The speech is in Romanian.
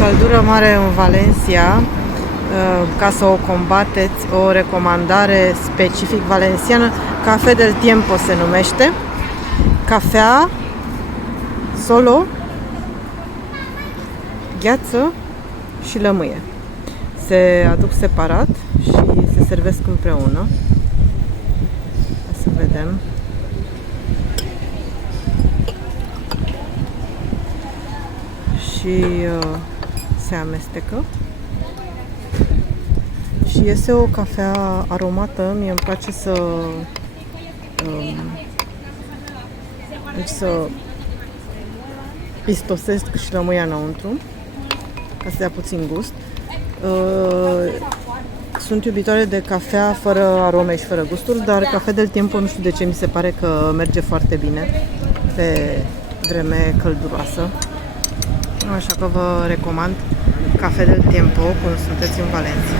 Căldură mare în Valencia. Ca să o combateți, o recomandare specific valenciană, Café del Tiempo se numește. Cafea, solo, gheață și lămâie. Se aduc separat și se servesc împreună. Să vedem. Și se amestecă. Și este o cafea aromată. Mie îmi place să pistosesc și lămâia înăuntru, ca să dea puțin gust. Sunt iubitoare de cafea fără arome și fără gusturi, dar Café del Tiempo nu știu de ce mi se pare că merge foarte bine pe vreme călduroasă. Așa că vă recomand Café del Tiempo când sunteți în Valencia.